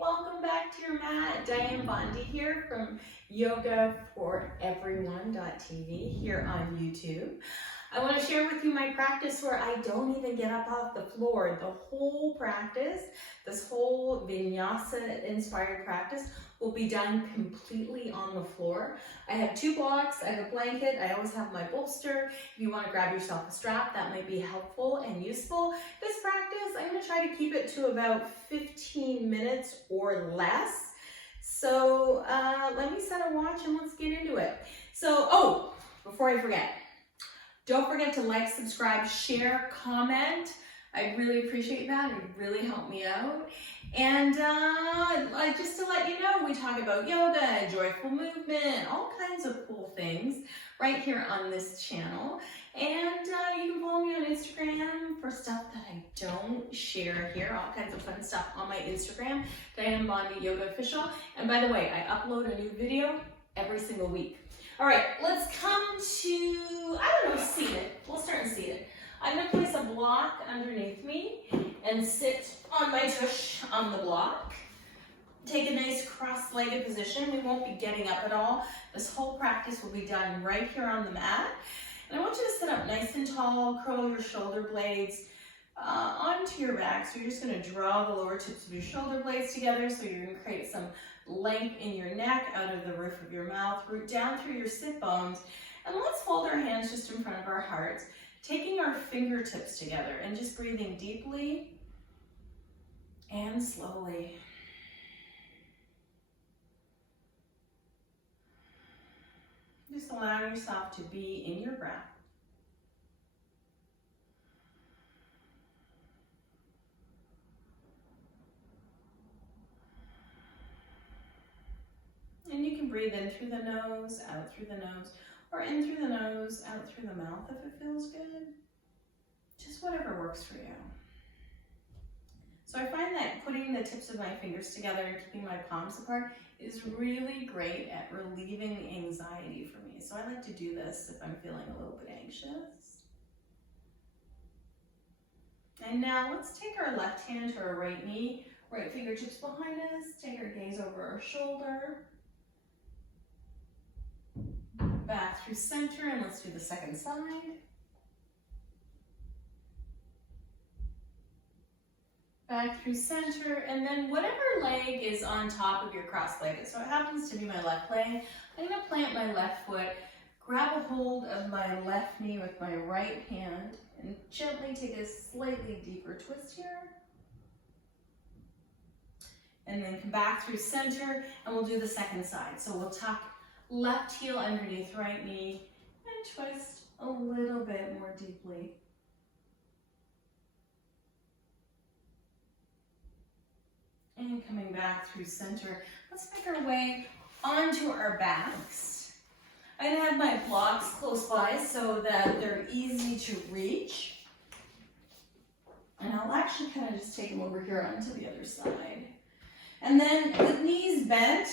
welcome back to your mat. Diane Bondi here from yogaforeveryone.tv here on YouTube. I want to share with you my practice where I don't even get up off the floor. The whole practice, this whole Vinyasa inspired practice will be done completely on the floor. I have two blocks, I have a blanket, I always have my bolster. If you want to grab yourself a strap, that might be helpful and useful. This practice, I'm going to try to keep it to about 15 minutes or less. So let me set a watch and let's get into it. So, before I forget, don't forget to like, subscribe, share, comment. I really appreciate that. It really helped me out. And just to let you know, we talk about yoga, joyful movement, all kinds of cool things right here on this channel. And you can follow me on Instagram for stuff that I don't share here, all kinds of fun stuff on my Instagram, Diane Bondi Yoga Official. And by the way, I upload a new video every single week. All right, let's come to, seated. We'll start seated. I'm going to place a block underneath me and sit on my tush on the block. Take a nice cross-legged position. We won't be getting up at all. This whole practice will be done right here on the mat. And I want you to sit up nice and tall, curl your shoulder blades onto your back. So you're just going to draw the lower tips of your shoulder blades together. So you're going to create some length in your neck out of the roof of your mouth, root down through your sit bones. And let's fold our hands just in front of our hearts, taking our fingertips together and just breathing deeply and slowly. Just allowing yourself to be in your breath. And you can breathe in through the nose, out through the nose, or in through the nose, out through the mouth if it feels good. Just whatever works for you. So I find that putting the tips of my fingers together and keeping my palms apart is really great at relieving anxiety for me. So I like to do this if I'm feeling a little bit anxious. And now let's take our left hand to our right knee, right fingertips behind us, take our gaze over our shoulder. Back through center, and let's do the second side. Back through center, and then whatever leg is on top of your cross-legged. So it happens to be my left leg. I'm going to plant my left foot, grab a hold of my left knee with my right hand, and gently take a slightly deeper twist here. And then come back through center, and we'll do the second side. So we'll tuck left heel underneath right knee and twist a little bit more deeply. And coming back through center, let's make our way onto our backs. I'm going to have my blocks close by so that they're easy to reach. And I'll actually kind of just take them over here onto the other side. And then with knees bent,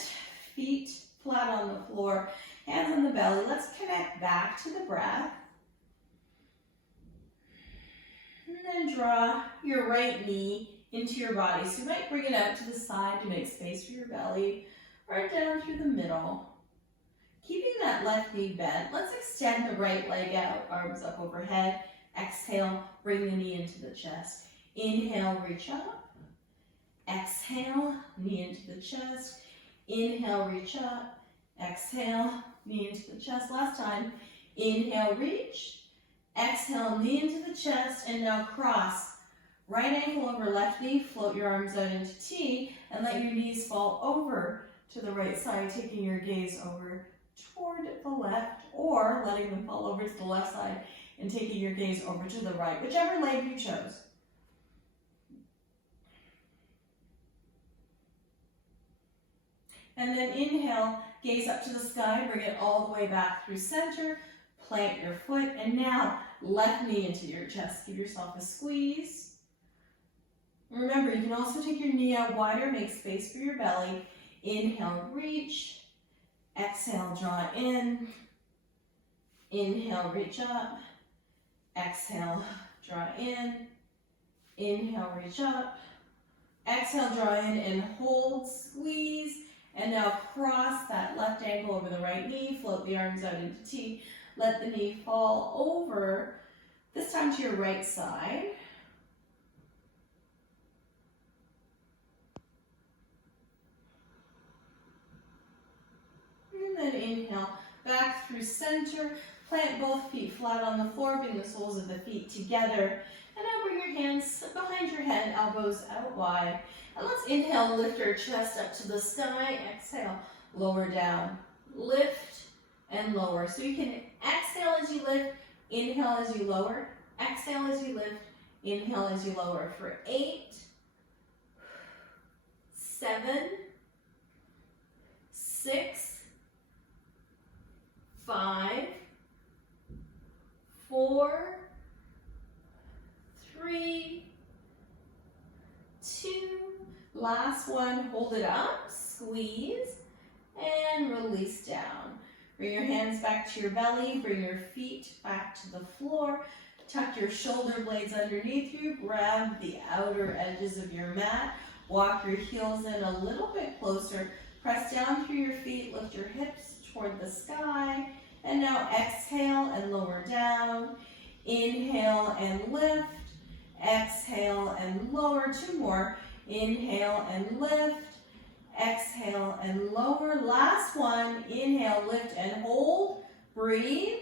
feet flat on the floor, hands on the belly. Let's connect back to the breath. And then draw your right knee into your body. So you might bring it out to the side to make space for your belly, or down through the middle. Keeping that left knee bent, let's extend the right leg out, arms up overhead. Exhale, bring the knee into the chest. Inhale, reach up. Exhale, knee into the chest. Inhale, reach up. Exhale, knee into the chest. Last time. Inhale, reach. Exhale, knee into the chest. And now cross. Right ankle over left knee. Float your arms out into T. And let your knees fall over to the right side, taking your gaze over toward the left, or letting them fall over to the left side and taking your gaze over to the right, whichever leg you chose. And then inhale, gaze up to the sky, bring it all the way back through center, plant your foot, and now left knee into your chest. Give yourself a squeeze. Remember, you can also take your knee out wider, make space for your belly. Inhale, reach. Exhale, draw in. Inhale, reach up. Exhale, draw in. Inhale, reach up. Exhale, draw in and hold, squeeze. And now cross that left ankle over the right knee, float the arms out into T. Let the knee fall over, this time to your right side. And then inhale, back through center. Plant both feet flat on the floor, bring the soles of the feet together. And now bring your hands behind your head, elbows out wide. And let's inhale, lift our chest up to the sky. Exhale, lower down. Lift and lower. So you can exhale as you lift, inhale as you lower. Exhale as you lift, inhale as you lower. For 8, 7, 6, 5, 4, 3, 2, last one, hold it up, squeeze, and release down. Bring your hands back to your belly, bring your feet back to the floor, tuck your shoulder blades underneath you, grab the outer edges of your mat, walk your heels in a little bit closer, press down through your feet, lift your hips toward the sky, and now exhale and lower down, inhale and lift, exhale and lower, 2 more, inhale and lift, exhale and lower, last one, inhale, lift and hold, breathe,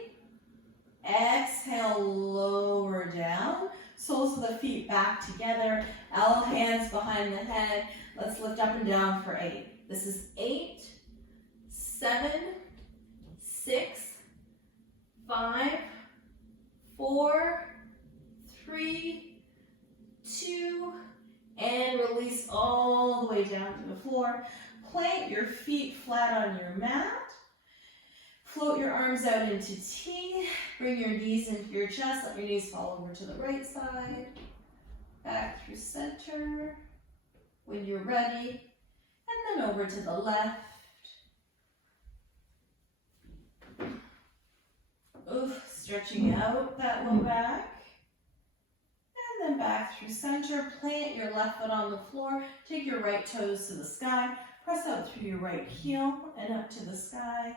exhale, lower down, soles of the feet back together, all hands behind the head, let's lift up and down for 8, this is 8, 7, 6, 5, 4, 3, 2, and release all the way down to the floor. Plant your feet flat on your mat. Float your arms out into T. Bring your knees into your chest. Let your knees fall over to the right side. Back through center. When you're ready. And then over to the left. Stretching out that low back. And then back through center. Plant your left foot on the floor. Take your right toes to the sky. Press out through your right heel and up to the sky.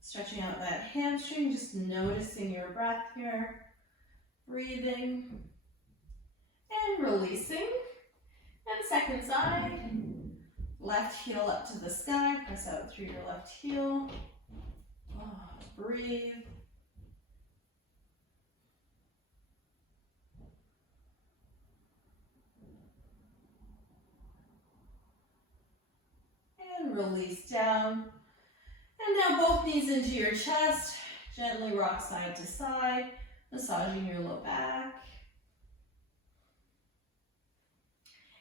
Stretching out that hamstring, just noticing your breath here. Breathing. And releasing. And second side. Left heel up to the sky. Press out through your left heel. Breathe. And release down. And now both knees into your chest. Gently rock side to side, massaging your low back.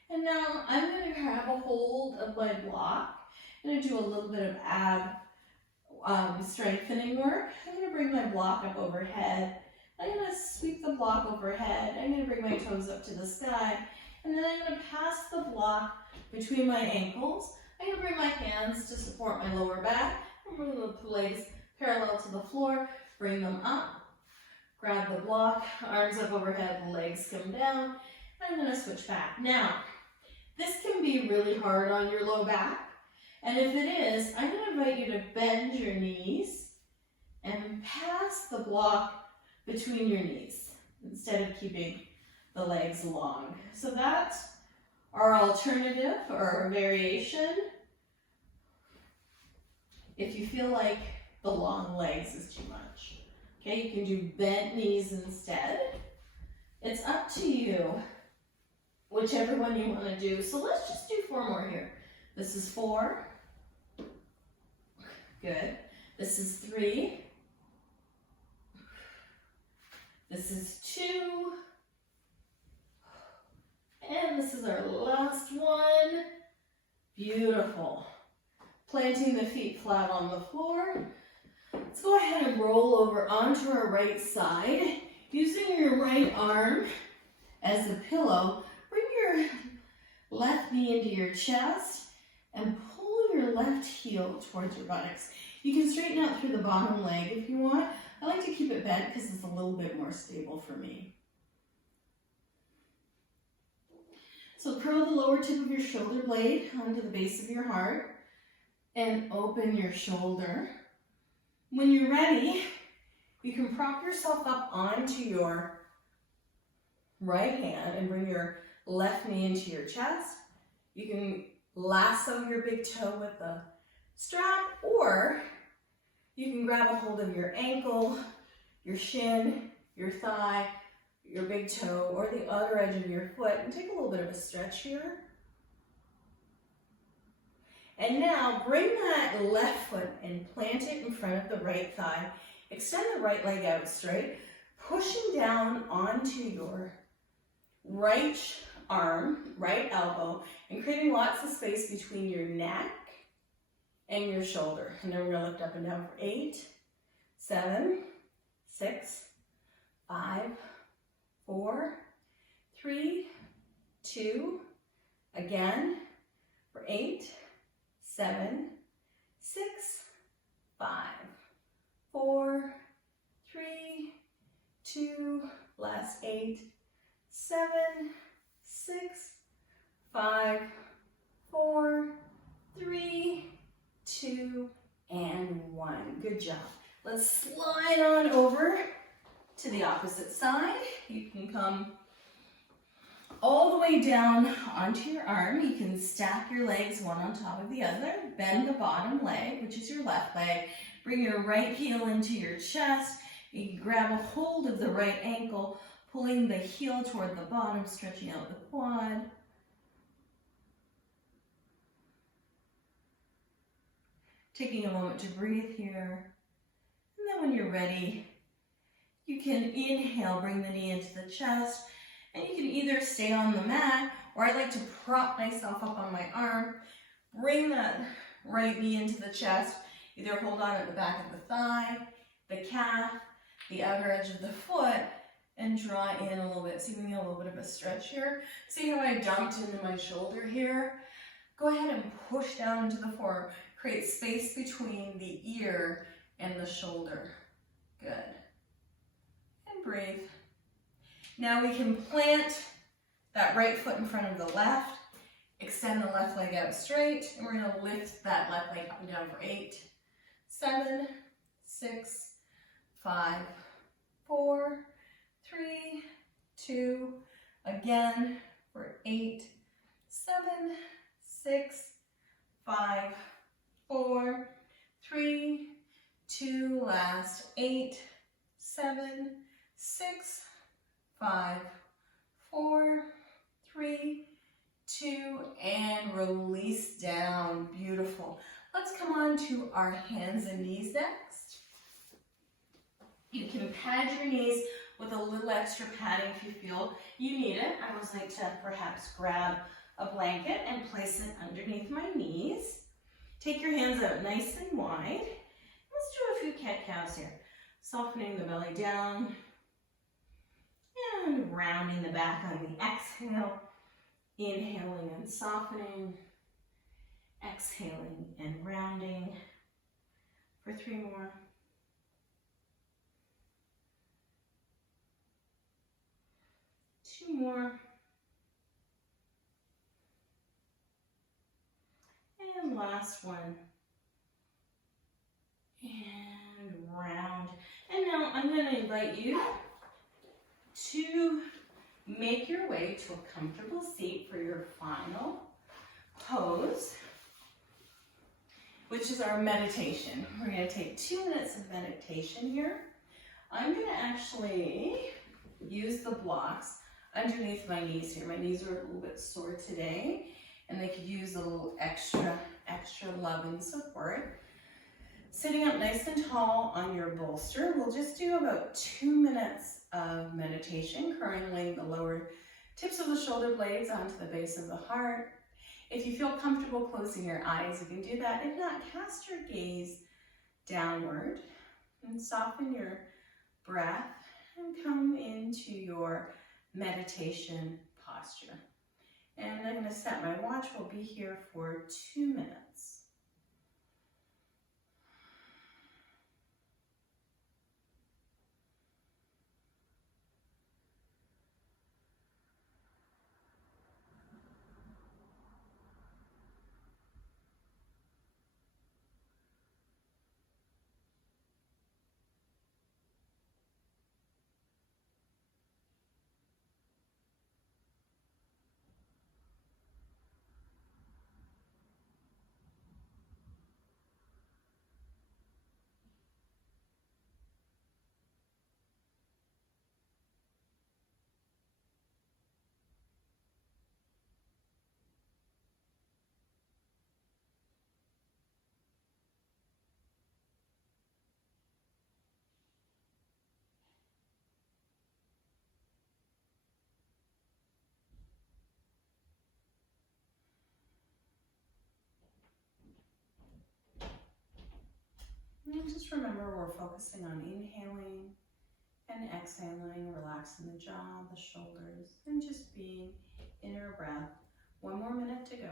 And now I'm going to grab a hold of my block. I'm going to do a little bit of ab strengthening work. I'm going to bring my block up overhead. I'm going to sweep the block overhead. I'm going to bring my toes up to the sky. And then I'm going to pass the block between my ankles. I'm going to bring my hands to support my lower back. I'm bring the legs parallel to the floor. Bring them up. Grab the block. Arms up overhead. Legs come down. I'm going to switch back. Now, this can be really hard on your low back. And if it is, I'm going to invite you to bend your knees and pass the block between your knees instead of keeping the legs long. So that's our alternative or our variation. If you feel like the long legs is too much, okay, you can do bent knees instead. It's up to you, whichever one you want to do. So let's just do 4 more here. This is 4. Good. This is 3. This is 2. And this is our last one. Beautiful. Planting the feet flat on the floor. Let's go ahead and roll over onto our right side. Using your right arm as a pillow, bring your left knee into your chest and pull your left heel towards your buttocks. You can straighten out through the bottom leg if you want. I like to keep it bent because it's a little bit more stable for me. So curl the lower tip of your shoulder blade onto the base of your heart and open your shoulder. When you're ready, you can prop yourself up onto your right hand and bring your left knee into your chest. You can lasso your big toe with the strap, or you can grab a hold of your ankle, your shin, your thigh, your big toe, or the outer edge of your foot, and take a little bit of a stretch here. And now bring that left foot and plant it in front of the right thigh. Extend the right leg out straight, pushing down onto your right arm, right elbow, and creating lots of space between your neck and your shoulder. And then we're going to lift up and down for 8, 7, 6, 5, 4, 3, 2, again for 8, 7, 6, 5, 4, 3, 2, last 8, 7, 6, 5, 4, 3, 2, and 1. Good job. Let's slide on over to the opposite side. You can come all the way down onto your arm. You can stack your legs one on top of the other. Bend the bottom leg, which is your left leg. Bring your right heel into your chest. You can grab a hold of the right ankle, pulling the heel toward the bottom, stretching out the quad. Taking a moment to breathe here. And then when you're ready, you can inhale, bring the knee into the chest, and you can either stay on the mat, or I like to prop myself up on my arm, bring that right knee into the chest, either hold on at the back of the thigh, the calf, the outer edge of the foot, and draw in a little bit. See, we need a little bit of a stretch here. See how I dumped into my shoulder here? Go ahead and push down into the forearm. Create space between the ear and the shoulder. Good. And breathe. Now we can plant that right foot in front of the left, extend the left leg out straight, and we're going to lift that left leg up and down for 8, 7, 6, 5, 4, 3, 2, again for 8, 7, 6, 5, 4, 3, 2, last 8, 7, 6, 5, 4, 3, 2, and release down. Beautiful. Let's come on to our hands and knees next. You can pad your knees with a little extra padding if you feel you need it. I always like to perhaps grab a blanket and place it underneath my knees. Take your hands out nice and wide. Let's do a few cat-cows here. Softening the belly down and rounding the back on the exhale. Inhaling and softening. Exhaling and rounding. For 3 more. 2 more. And last one. And round. And now I'm going to invite you to make your way to a comfortable seat for your final pose, which is our meditation. We're going to take 2 minutes of meditation here. I'm going to actually use the blocks underneath my knees here. My knees are a little bit sore today, and they could use a little extra love and support. Sitting up nice and tall on your bolster, we'll just do about 2 minutes of meditation, curling the lower tips of the shoulder blades onto the base of the heart. If you feel comfortable closing your eyes, you can do that. If not, cast your gaze downward and soften your breath and come into your meditation posture. And I'm going to set my watch. We'll be here for 2 minutes. And just remember, we're focusing on inhaling and exhaling, relaxing the jaw, the shoulders, and just being in our breath. 1 more minute to go.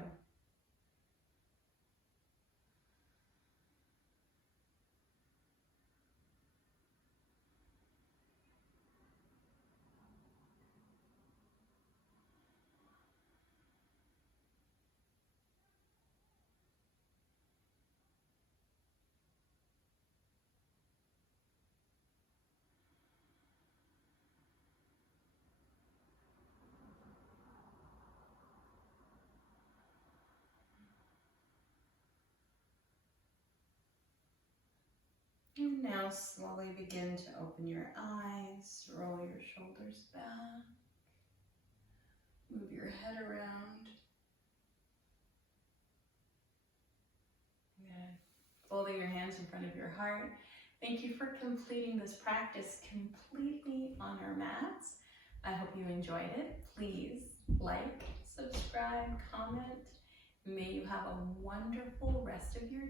And now slowly begin to open your eyes, roll your shoulders back, move your head around. Good. Folding your hands in front of your heart. Thank you for completing this practice completely on our mats. I hope you enjoyed it. Please like, subscribe, comment. May you have a wonderful rest of your